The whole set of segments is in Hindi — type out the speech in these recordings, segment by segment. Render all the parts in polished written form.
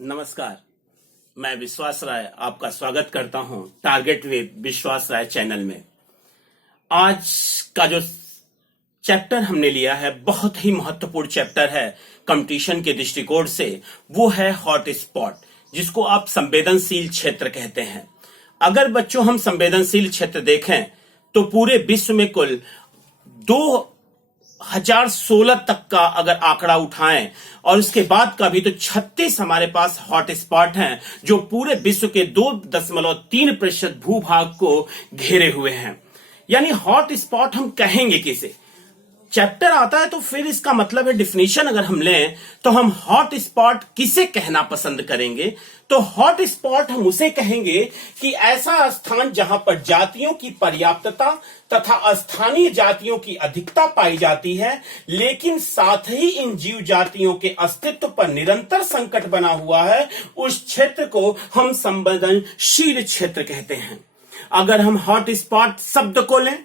नमस्कार। मैं विश्वास राय आपका स्वागत करता हूं टारगेट विद विश्वास राय चैनल में। आज का जो चैप्टर हमने लिया है बहुत ही महत्वपूर्ण चैप्टर है कंपटीशन के दृष्टिकोण से। वो है हॉट स्पॉट, जिसको आप संवेदनशील क्षेत्र कहते हैं। अगर बच्चों हम संवेदनशील क्षेत्र देखें तो पूरे विश्व में कुल 2016 तक का अगर आंकड़ा उठाएं और उसके बाद का भी, तो 36 हमारे पास हॉट स्पॉट हैं जो पूरे विश्व के 2.3% भूभाग को घेरे हुए हैं। यानी हॉट स्पॉट हम कहेंगे किसे? चैप्टर आता है तो फिर इसका मतलब है डिफिनीशन अगर हम लें तो हम हॉट स्पॉट किसे कहना पसंद करेंगे? तो हॉट स्पॉट हम उसे कहेंगे कि ऐसा स्थान जहां पर जातियों की पर्याप्तता तथा स्थानीय जातियों की अधिकता पाई जाती है, लेकिन साथ ही इन जीव जातियों के अस्तित्व पर निरंतर संकट बना हुआ है। उस क्षेत्र को हम संवेदनशील क्षेत्र कहते हैं। अगर हम हॉट स्पॉट शब्द को लें,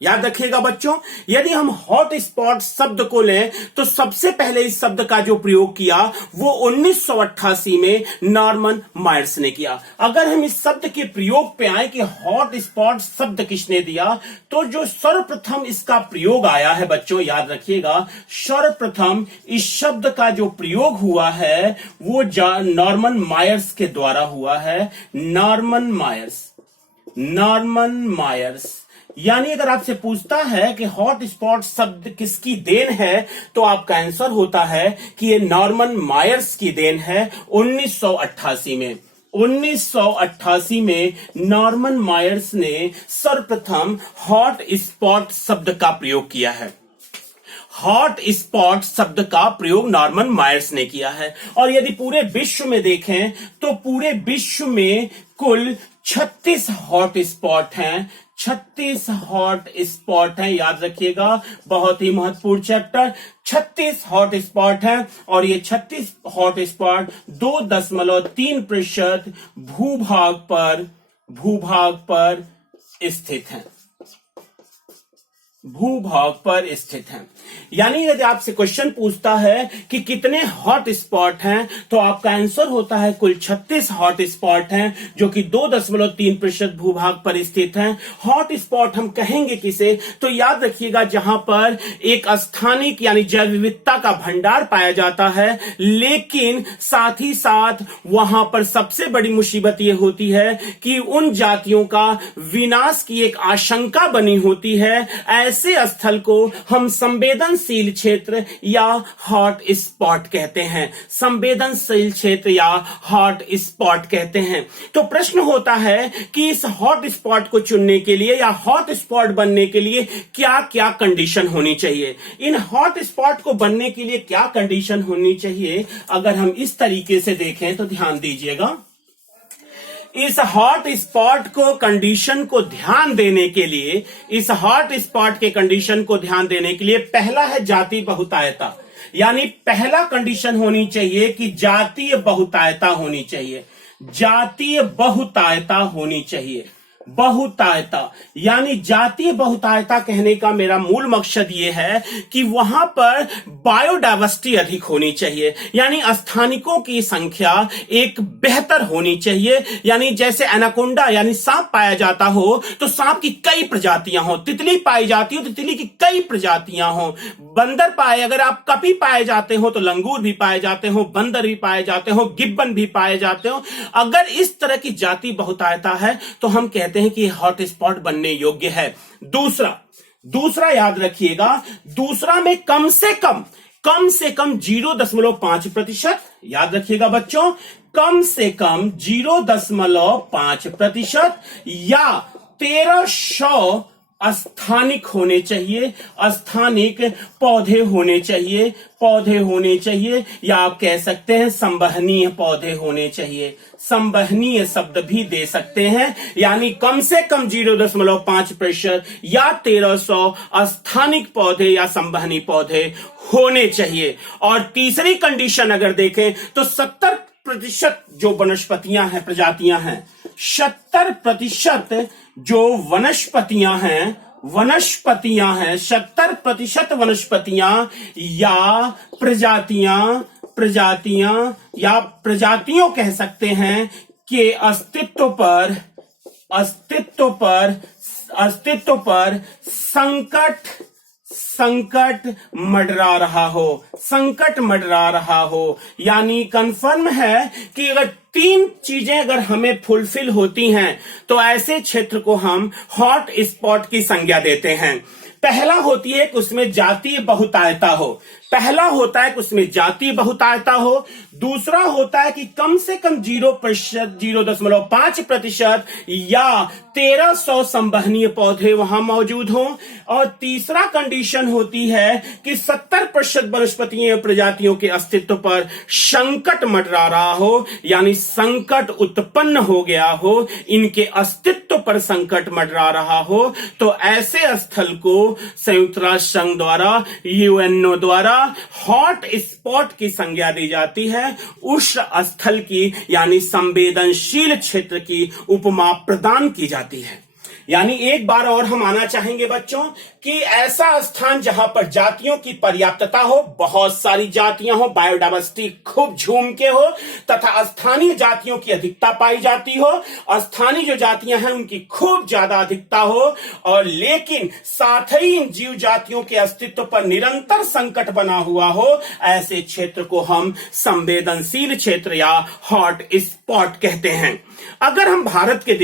याद रखिएगा बच्चों, यदि हम हॉट स्पॉट शब्द को लें तो सबसे पहले इस शब्द का जो प्रयोग किया वो 1988 में नॉर्मन मायर्स ने किया। अगर हम इस शब्द के प्रयोग पे आए कि हॉट स्पॉट शब्द किसने दिया, तो जो सर्वप्रथम इसका प्रयोग आया है बच्चों, याद रखिएगा, सर्वप्रथम इस शब्द का जो प्रयोग हुआ है वो नॉर्मन मायर्स के द्वारा हुआ है। Norman Myers. यानी अगर आपसे पूछता है कि हॉट स्पॉट शब्द किसकी देन है, तो आपका आंसर होता है कि ये नॉर्मन मायर्स की देन है। 1988 में 1988 में नॉर्मन मायर्स ने सर्वप्रथम हॉट स्पॉट शब्द का प्रयोग किया है। हॉट स्पॉट शब्द का प्रयोग नॉर्मन मायर्स ने किया है। और यदि पूरे विश्व में देखें तो पूरे विश्व में कुल 36 हॉट स्पॉट हैं। 36 हॉट स्पॉट हैं, याद रखिएगा, बहुत ही महत्वपूर्ण चैप्टर। 36 हॉट स्पॉट हैं और ये 36 हॉट स्पॉट 2.3% भूभाग पर स्थित हैं। यानी यदि आपसे क्वेश्चन पूछता है कि कितने हॉट स्पॉट हैं, तो आपका आंसर होता है कुल 36 हॉट स्पॉट हैं जो कि 2.3% भूभाग पर स्थित हैं। हॉट स्पॉट हम कहेंगे किसे? तो याद रखिएगा, जहां पर एक स्थानिक यानी जैव विविधता का भंडार पाया जाता है, लेकिन साथ ही साथ वहां पर सबसे बड़ी मुसीबत यह होती है कि उन जातियों का विनाश की एक आशंका बनी होती है। ऐसे स्थल को हम संवेदनशील क्षेत्र या हॉट स्पॉट कहते हैं। संवेदनशील क्षेत्र या हॉट स्पॉट कहते हैं। तो प्रश्न होता है कि इस हॉट स्पॉट को चुनने के लिए या हॉट स्पॉट बनने के लिए क्या क्या कंडीशन होनी चाहिए? इन हॉट स्पॉट को बनने के लिए क्या कंडीशन होनी चाहिए? अगर हम इस तरीके से देखें तो ध्यान दीजिएगा, इस हॉट स्पॉट को कंडीशन को ध्यान देने के लिए, इस हॉट स्पॉट के कंडीशन को ध्यान देने के लिए पहला है जाति बहुतायता। यानी पहला कंडीशन होनी चाहिए कि जातीय बहुतायता होनी चाहिए। जातीय बहुतायता होनी चाहिए। बहुतायता यानी जातीय बहुतायता कहने का मेरा मूल मकसद यह है कि वहां पर बायोडाइवर्सिटी अधिक होनी चाहिए। यानी स्थानिकों की संख्या एक बेहतर होनी चाहिए। यानी जैसे एनाकोंडा यानी सांप पाया जाता हो तो सांप की कई प्रजातियां हो, तितली पाई जाती हो तितली की कई प्रजातियां हो, बंदर पाए, अगर आप कपी पाए जाते हो तो लंगूर भी पाए जाते हो, बंदर भी पाए जाते हो, गिब्बन भी पाए जाते हो। अगर इस तरह की जाति बहुतायता है तो हम कहते हैं कि हॉट स्पॉट बनने योग्य है। दूसरा याद रखिएगा, दूसरा में कम से कम 0.5%, याद रखिएगा बच्चों, कम से कम 0.5% या 1300 स्थानिक होने चाहिए। स्थानिक पौधे होने चाहिए या आप कह सकते हैं संवहनीय पौधे होने चाहिए। संवहनीय शब्द भी दे सकते हैं। यानी कम से कम 0.5% या 1300 स्थानिक पौधे या संवहनीय पौधे होने चाहिए। और तीसरी कंडीशन अगर देखें तो 70% जो वनस्पतियां हैं, प्रजातियां हैं, 70% जो वनस्पतियां हैं 70% वनस्पतियां या प्रजातियां प्रजातियां या प्रजातियों कह सकते हैं कि अस्तित्व पर संकट मंडरा रहा हो। यानी कंफर्म है कि अगर 3 चीजें अगर हमें फुलफिल होती हैं तो ऐसे क्षेत्र को हम हॉट स्पॉट की संज्ञा देते हैं। पहला होती है कि उसमें जातीय बहुतायता हो, दूसरा होता है कि कम से कम 0.5% या 1300 संवहनीय पौधे वहां मौजूद हों, और तीसरा कंडीशन होती है कि 70% वनस्पतियों प्रजातियों के अस्तित्व पर संकट मंडरा रहा हो, यानी संकट उत्पन्न हो गया हो, इनके अस्तित्व पर संकट मंडरा रहा हो। तो ऐसे स्थल को संयुक्त राष्ट्र संघ द्वारा, यूएनओ द्वारा हॉट स्पॉट की संज्ञा दी जाती है। उस स्थल की यानी संवेदनशील क्षेत्र की उपमा प्रदान की जाती है। यानी एक बार और हम आना चाहेंगे बच्चों कि ऐसा स्थान जहां पर जातियों की पर्याप्तता हो, बहुत सारी जातियां हो, बायोडायवर्सिटी खूब झूम के हो, तथा स्थानीय जातियों की अधिकता पाई जाती हो, स्थानीय जो जातियां हैं उनकी खूब ज्यादा अधिकता हो, और लेकिन साथ ही इन जीव जातियों के अस्तित्व पर निरंतर संकट बना हुआ हो, ऐसे क्षेत्र को हम संवेदनशील क्षेत्र या हॉट स्पॉट कहते हैं। अगर हम भारत के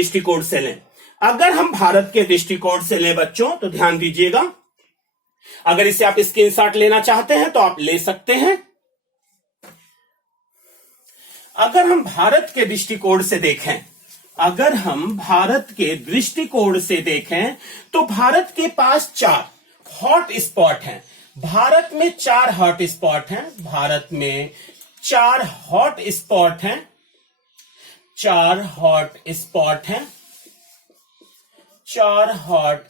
दृष्टिकोण से लें बच्चों, तो ध्यान दीजिएगा, अगर इसे आप स्क्रीनशॉट लेना चाहते हैं तो आप ले सकते हैं। अगर हम भारत के दृष्टिकोण से देखें तो भारत के पास 4 हॉट स्पॉट हैं। भारत में 4 हॉट स्पॉट हैं। 4 हॉट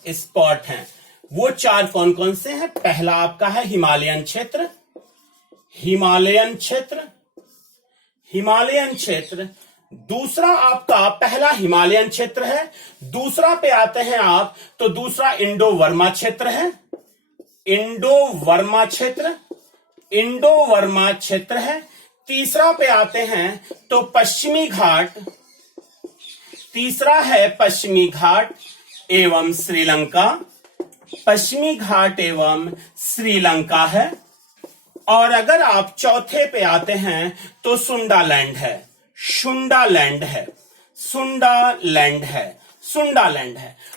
स्पॉट हैं। वो 4 कौन कौन से हैं? पहला आपका है हिमालयन क्षेत्र। दूसरा आपका पहला हिमालयन क्षेत्र है। दूसरा पे आते हैं आप तो दूसरा इंडो वर्मा क्षेत्र है। तीसरा पे आते हैं तो पश्चिमी घाट एवं श्रीलंका है। और अगर आप चौथे पे आते हैं तो सुंडालैंड है।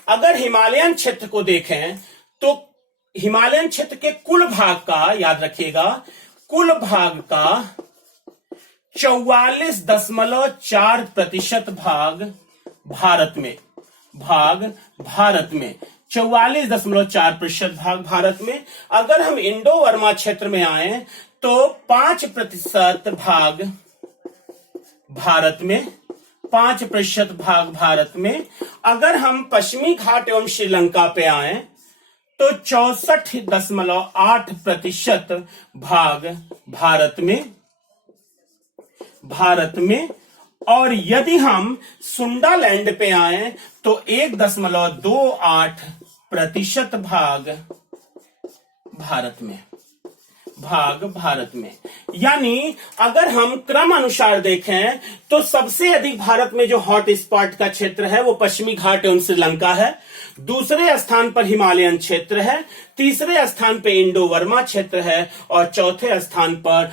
अगर हिमालयन क्षेत्र को देखें तो हिमालयन क्षेत्र के कुल भाग का, याद रखिएगा, कुल भाग का 44.4% भाग भारत में 44.4% भाग भारत में। अगर हम इंडो वर्मा क्षेत्र में आए तो 5% भाग भारत में। अगर हम पश्चिमी घाट एवं श्रीलंका पे आए तो 64.8% भाग भारत में। और यदि हम सुंडालैंड पे आए तो 1.28% भाग भारत में। यानी अगर हम क्रम अनुसार देखें तो सबसे अधिक भारत में जो हॉट स्पॉट का क्षेत्र है वो पश्चिमी घाट एवं श्रीलंका है। दूसरे स्थान पर हिमालयन क्षेत्र है। तीसरे स्थान पर इंडो वर्मा क्षेत्र है और चौथे स्थान पर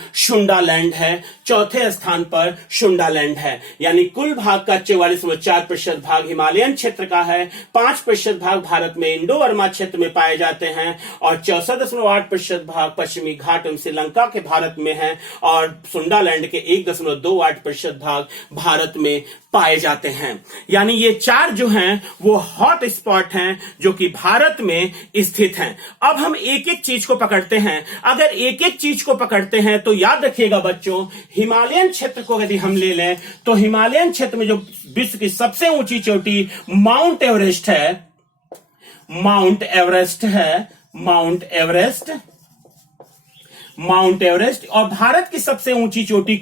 सुंडालैंड है। यानी कुल भाग का 44.4% भाग हिमालयन क्षेत्र का है, 5% भाग भारत में इंडो वर्मा क्षेत्र में पाए जाते हैं और 64.8% भाग पश्चिमी घाट एवं श्रीलंका के भारत में है और सुंडालैंड के 1.28% भाग भारत में पाए जाते हैं। यानी ये 4 जो हैं वो हॉट स्पॉट हैं जो कि भारत में स्थित हैं। अब हम एक एक चीज को पकड़ते हैं। अगर एक एक चीज को पकड़ते हैं तो याद रखिएगा बच्चों, हिमालयन क्षेत्र को यदि हम ले लें तो हिमालयन क्षेत्र में जो विश्व की सबसे ऊंची चोटी माउंट एवरेस्ट और भारत की सबसे ऊंची चोटी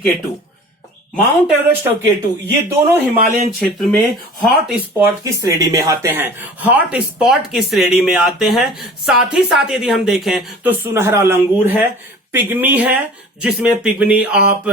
माउंट एवरेस्ट और K2 ये दोनों हिमालयन क्षेत्र में हॉट स्पॉट की श्रेणी में आते हैं, हॉट स्पॉट की श्रेणी में आते हैं। साथ ही साथ यदि हम देखें तो सुनहरा लंगूर है, पिग्मी है, जिसमें पिग्मी आप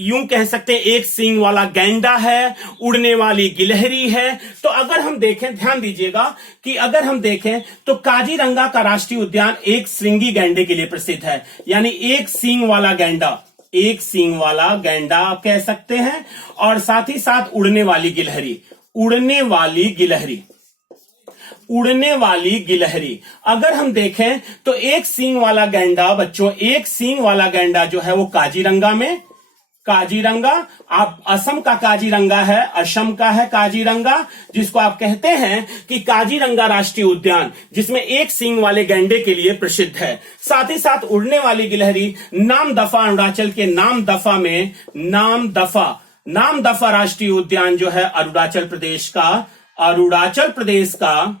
यूं कह सकते हैं एक सींग वाला गैंडा है, उड़ने वाली गिलहरी है। तो अगर हम देखें, ध्यान दीजिएगा कि अगर हम देखें तो काजीरंगा का राष्ट्रीय उद्यान एक श्रृंगी गैंडे के लिए प्रसिद्ध है, यानी एक सींग वाला गैंडा, एक सींग वाला गैंडा आप कह सकते हैं। और साथ ही साथ उड़ने वाली गिलहरी, उड़ने वाली गिलहरी, उड़ने वाली गिलहरी। अगर हम देखें तो एक सींग वाला गैंडा बच्चों, एक सींग वाला गैंडा जो है वो काजीरंगा में, काजीरंगा आप असम का काजीरंगा है, असम का है काजीरंगा, जिसको आप कहते हैं कि काजीरंगा राष्ट्रीय उद्यान, जिसमें एक सींग वाले गैंडे के लिए प्रसिद्ध है। साथ ही साथ उड़ने वाली गिलहरी नामदफा, अरुणाचल के नामदफा में, नामदफा राष्ट्रीय उद्यान जो है अरुणाचल प्रदेश का, अरुणाचल प्रदेश का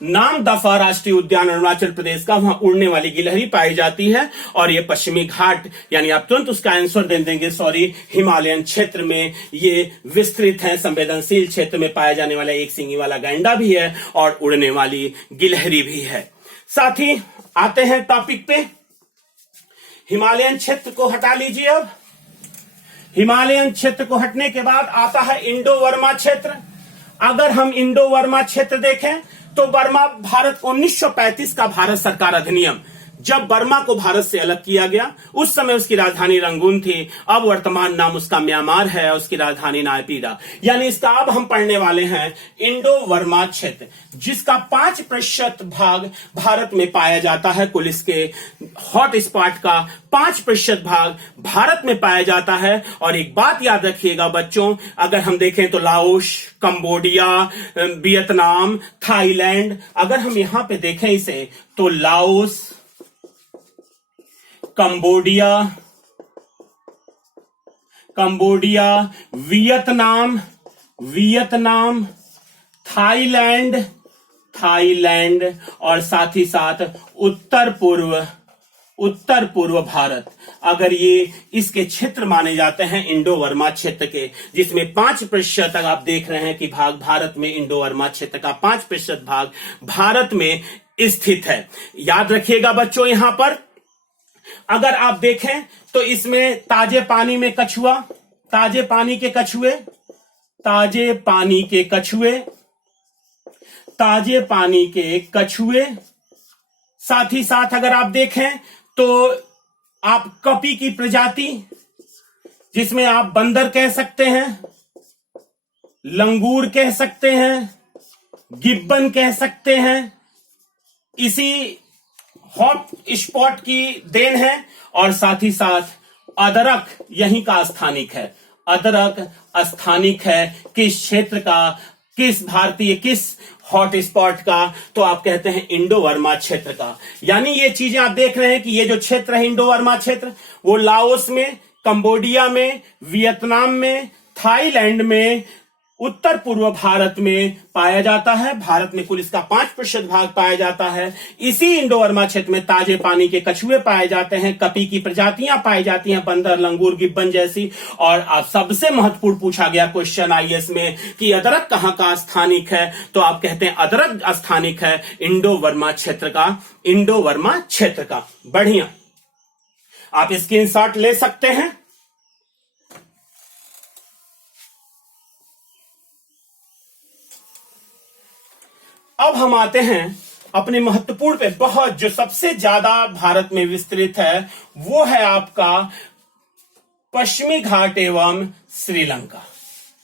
नामदफा राष्ट्रीय उद्यान अरुणाचल प्रदेश का, वहां उड़ने वाली गिलहरी पाई जाती है। और ये पश्चिमी घाट, यानी आप तुरंत उसका आंसर दे देंगे, सॉरी, हिमालयन क्षेत्र में ये विस्तृत है। संवेदनशील क्षेत्र में पाया जाने वाला एक सींगी वाला गैंडा भी है और उड़ने वाली गिलहरी भी है। साथ ही आते हैं टॉपिक पे, हिमालयन क्षेत्र को हटा लीजिए। अब हिमालयन क्षेत्र को हटने के बाद आता है इंडो वर्मा क्षेत्र। अगर हम इंडो वर्मा क्षेत्र देखें तो बर्मा भारत 1935 का भारत सरकार अधिनियम, जब बर्मा को भारत से अलग किया गया, उस समय उसकी राजधानी रंगून थी। अब वर्तमान नाम उसका म्यांमार है, उसकी राजधानी नायपीडा। यानी इसका अब हम पढ़ने वाले हैं इंडो वर्मा क्षेत्र, जिसका 5% भाग भारत में पाया जाता है। कुल इसके हॉट स्पॉट का 5% भाग भारत में पाया जाता है। और एक बात याद रखिएगा बच्चों, अगर हम देखें तो लाओस, कंबोडिया, वियतनाम, थाईलैंड, अगर हम यहां पे देखें इसे तो लाओस, कंबोडिया, वियतनाम, थाईलैंड और साथ ही साथ उत्तर पूर्व भारत, अगर ये इसके क्षेत्र माने जाते हैं इंडो वर्मा क्षेत्र के, जिसमें 5% आप देख रहे हैं कि भाग भारत में, इंडो वर्मा क्षेत्र का 5% भाग भारत में स्थित है। याद रखिएगा बच्चों, यहां पर अगर आप देखें तो इसमें ताजे पानी में कछुआ, ताजे पानी के कछुए, साथ ही साथ अगर आप देखें तो आप कपी की प्रजाति, जिसमें आप बंदर कह सकते हैं, लंगूर कह सकते हैं, गिब्बन कह सकते हैं, इसी हॉट स्पॉट की देन है। और साथ ही साथ अदरक यहीं का स्थानिक है, अदरक स्थानिक है किस क्षेत्र का, किस भारतीय, किस हॉट स्पॉट का, तो आप कहते हैं इंडो वर्मा क्षेत्र का। यानी ये चीजें आप देख रहे हैं कि ये जो क्षेत्र है इंडो वर्मा क्षेत्र, वो लाओस में, कंबोडिया में, वियतनाम में, थाईलैंड में, उत्तर पूर्व भारत में पाया जाता है। भारत में कुल इसका 5% भाग पाया जाता है। इसी इंडो वर्मा क्षेत्र में ताजे पानी के कछुए पाए जाते हैं, कपी की प्रजातियां पाई जाती हैं, बंदर, लंगूर, गिब्बन जैसी। और आप सबसे महत्वपूर्ण पूछा गया क्वेश्चन आईएएस में कि अदरक कहां का स्थानिक है, तो आप कहते हैं अदरक स्थानिक है इंडो वर्मा क्षेत्र का, इंडो वर्मा क्षेत्र का। बढ़िया, आप स्क्रीनशॉट ले सकते हैं। अब हम आते हैं अपने महत्वपूर्ण पे, बहुत जो सबसे ज्यादा भारत में विस्तृत है वो है आपका पश्चिमी घाट एवं श्रीलंका।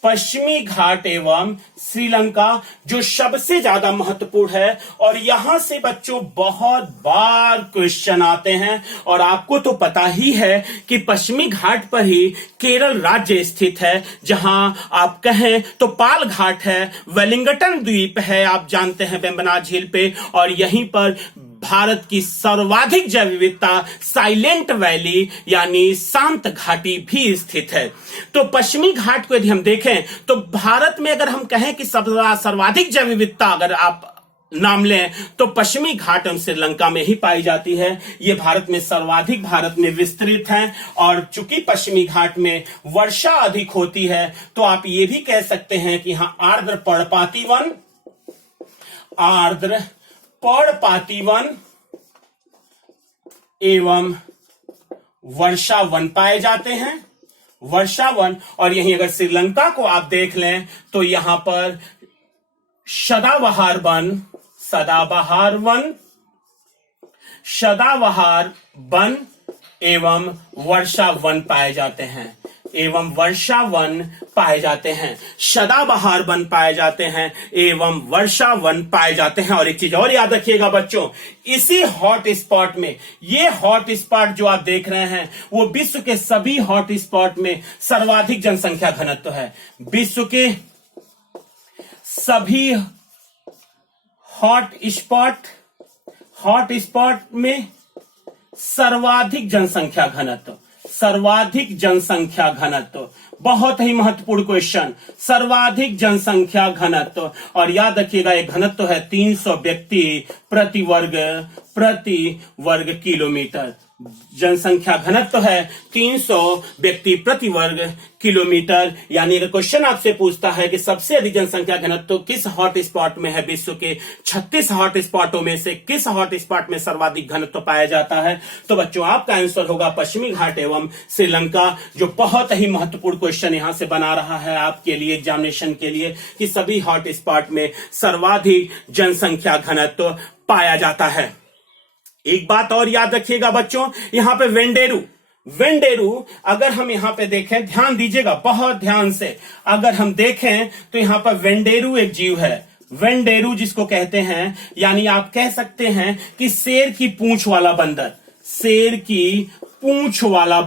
पश्चिमी घाट एवं श्रीलंका जो सबसे ज्यादा महत्वपूर्ण है। और यहां से बच्चों बहुत बार क्वेश्चन आते हैं। और आपको तो पता ही है कि पश्चिमी घाट पर ही केरल राज्य स्थित है, जहां आप कहें तो पाल घाट है, वेलिंगटन द्वीप है, आप जानते हैं वेम्बनाड झील पे, और यहीं पर भारत की सर्वाधिक जैव विविधता साइलेंट वैली यानी शांत घाटी भी स्थित है। तो पश्चिमी घाट को यदि हम देखें तो भारत में अगर हम कहें कि सर्वाधिक जैव विविधता अगर आप नाम लें तो पश्चिमी घाट एवं श्रीलंका में ही पाई जाती है। ये भारत में सर्वाधिक भारत में विस्तृत है और चूंकि पश्चिमी घाट में वर्षा अधिक होती है तो आप ये भी कह सकते हैं कि यहां आर्द्र पर्णपाती वन, आर्द्र पर्णपाती वन एवं वर्षा वन पाए जाते हैं, वर्षा वन। और यहीं अगर श्रीलंका को आप देख लें तो यहां पर सदाबहार वन, सदाबहार वन, सदाबहार वन एवं वर्षा वन पाए जाते हैं, एवं वर्षा वन पाए जाते हैं, सदाबहार वन पाए जाते हैं एवं वर्षा वन पाए जाते हैं। और एक चीज और याद रखिएगा बच्चों, इसी हॉट स्पॉट में, ये हॉट स्पॉट जो आप देख रहे हैं वो विश्व के सभी हॉट स्पॉट में सर्वाधिक जनसंख्या घनत्व है। विश्व के सभी हॉट स्पॉट में सर्वाधिक जनसंख्या घनत्व, सर्वाधिक जनसंख्या घनत्व, बहुत ही महत्वपूर्ण क्वेश्चन, सर्वाधिक जनसंख्या घनत्व। और याद रखिएगा ये घनत्व है 300 व्यक्ति प्रति वर्ग किलोमीटर। जनसंख्या घनत्व है 300 व्यक्ति प्रति वर्ग किलोमीटर। यानी अगर क्वेश्चन आपसे पूछता है कि सबसे अधिक जनसंख्या घनत्व किस हॉट स्पॉट में है, विश्व के 36 हॉट स्पॉटों में से किस हॉट स्पॉट में सर्वाधिक घनत्व पाया जाता है, तो बच्चों आपका आंसर होगा पश्चिमी घाट एवं श्रीलंका, जो बहुत ही महत्वपूर्ण क्वेश्चन यहां से बना रहा है आपके लिए एग्जामिनेशन के लिए कि सभी हॉट स्पॉट में सर्वाधिक जनसंख्या घनत्व पाया जाता है। एक बात और याद रखिएगा बच्चों, यहां पे वेंडेरू अगर हम यहां पे देखें, ध्यान दीजिएगा बहुत ध्यान से, अगर हम देखें तो यहां पर वेंडेरू एक जीव है, वेंडेरू जिसको कहते हैं, यानी आप कह सकते हैं कि शेर की पूंछ वाला बंदर, शेर की पूंछ वाला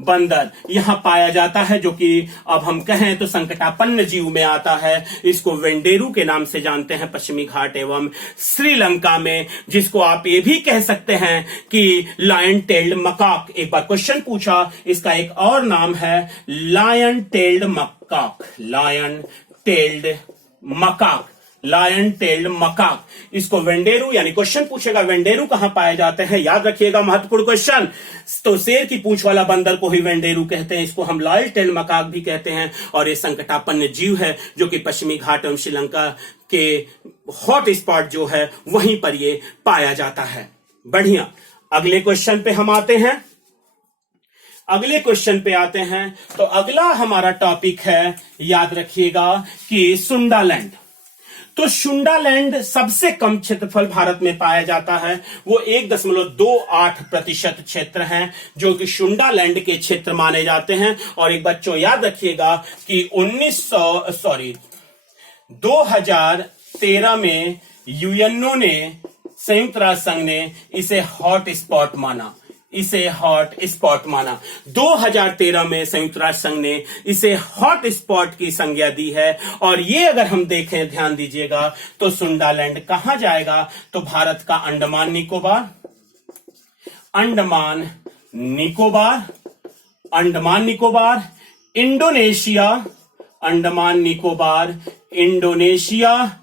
बंदर यहां पाया जाता है, जो कि अब हम कहें तो संकटापन्न जीव में आता है। इसको वेंडेरू के नाम से जानते हैं पश्चिमी घाट एवं श्रीलंका में, जिसको आप ये भी कह सकते हैं कि लायन टेल्ड मकाक। एक बार क्वेश्चन पूछा, इसका एक और नाम है lion tailed macaque, lion tailed macaque, lion tailed macaque. इसको वेंडेरू, यानी क्वेश्चन पूछेगा वेंडेरू कहां पाए जाते हैं, याद रखिएगा महत्वपूर्ण क्वेश्चन। तो शेर की पूंछ वाला बंदर को ही वेंडेरू कहते हैं, इसको हम लायन टेल्ड मकाक भी कहते हैं। और ये संकटापन्न जीव है जो कि पश्चिमी घाट एवं श्रीलंका के हॉट स्पॉट जो है वहीं पर ये पाया जाता है। बढ़िया, अगले क्वेश्चन पे हम आते हैं। अगले क्वेश्चन पे आते हैं तो अगला हमारा टॉपिक है, याद रखिएगा कि सुंडालैंड। तो सुंडालैंड सबसे कम क्षेत्रफल भारत में पाया जाता है, वो 1.28% क्षेत्र है जो कि सुंडालैंड के क्षेत्र माने जाते हैं। और एक बच्चों याद रखिएगा कि 2013 में यूएनओ ने, संयुक्त राष्ट्र संघ ने इसे हॉट स्पॉट माना, इसे हॉट स्पॉट माना। 2013 में संयुक्त राष्ट्र संघ ने इसे हॉट स्पॉट की संज्ञा दी है। और ये अगर हम देखें, ध्यान दीजिएगा, तो सुंडालैंड कहां जाएगा, तो भारत का Andaman Nicobar, Andaman Nicobar, Andaman Nicobar, Indonesia, Andaman Nicobar, Indonesia,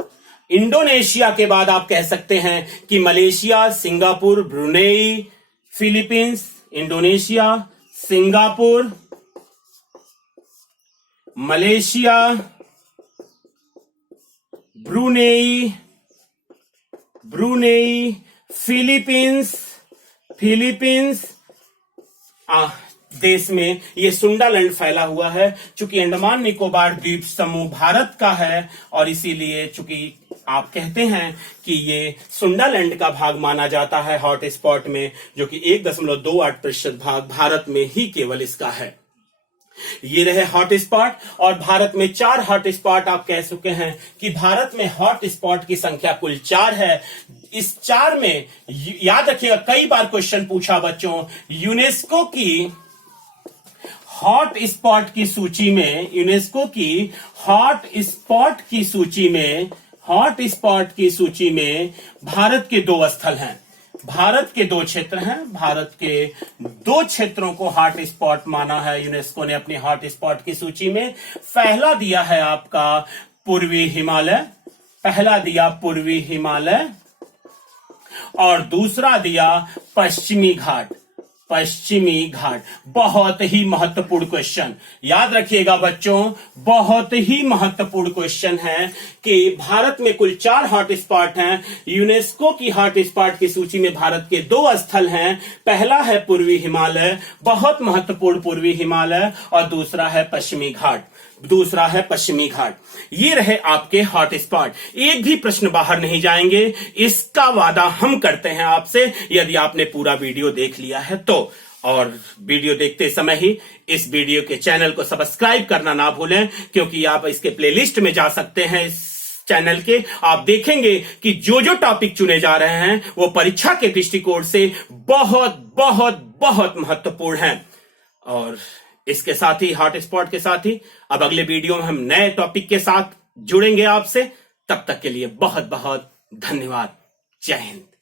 Indonesia के बाद आप कह सकते हैं कि Malaysia, Singapore, Brunei, Philippines, Indonesia, Singapore, Malaysia, Brunei, Philippines देश में ये सुंडालैंड फैला हुआ है। चूंकि अंडमान निकोबार द्वीप समूह भारत का है और इसीलिए चूंकि आप कहते हैं कि ये सुंडालैंड का भाग माना जाता है हॉट स्पॉट में, जो कि 1.28% भाग भारत में ही केवल इसका है। ये रहे हॉट स्पॉट। और भारत में 4 हॉट स्पॉट आप कह चुके हैं कि भारत में हॉट स्पॉट की संख्या कुल 4 है। इस 4 में याद रखिएगा, कई बार क्वेश्चन पूछा बच्चों, यूनेस्को की हॉट स्पॉट की सूची में, यूनेस्को की हॉट स्पॉट की सूची में भारत के 2 स्थल हैं, भारत के 2 क्षेत्र हैं। भारत के 2 क्षेत्रों को हॉट स्पॉट माना है यूनेस्को ने अपनी हॉट स्पॉट की सूची में। पहला दिया है आपका पूर्वी हिमालय, पहला दिया पूर्वी हिमालय और दूसरा दिया पश्चिमी घाट। पश्चिमी घाट बहुत ही महत्वपूर्ण क्वेश्चन, याद रखिएगा बच्चों, बहुत ही महत्वपूर्ण क्वेश्चन है कि भारत में कुल 4 हॉटस्पॉट हैं। यूनेस्को की हॉटस्पॉट की सूची में भारत के 2 स्थल हैं। पहला है पूर्वी हिमालय, बहुत महत्वपूर्ण पूर्वी हिमालय, और दूसरा है पश्चिमी घाट। दूसरा है पश्चिमी घाट। ये रहे आपके हॉटस्पॉट। एक भी प्रश्न बाहर नहीं जाएंगे, इसका वादा हम करते हैं आपसे, यदि आपने पूरा वीडियो देख लिया है तो। और वीडियो देखते समय ही इस वीडियो के चैनल को सब्सक्राइब करना ना भूलें, क्योंकि आप इसके प्लेलिस्ट में जा सकते हैं। इस चैनल के आप देखेंगे कि जो जो टॉपिक चुने जा रहे हैं वो परीक्षा के दृष्टिकोण से बहुत बहुत बहुत महत्वपूर्ण है। और इसके साथ ही, हॉटस्पॉट के साथ ही, अब अगले वीडियो में हम नए टॉपिक के साथ जुड़ेंगे आपसे। तब तक के लिए बहुत बहुत धन्यवाद। जय हिंद।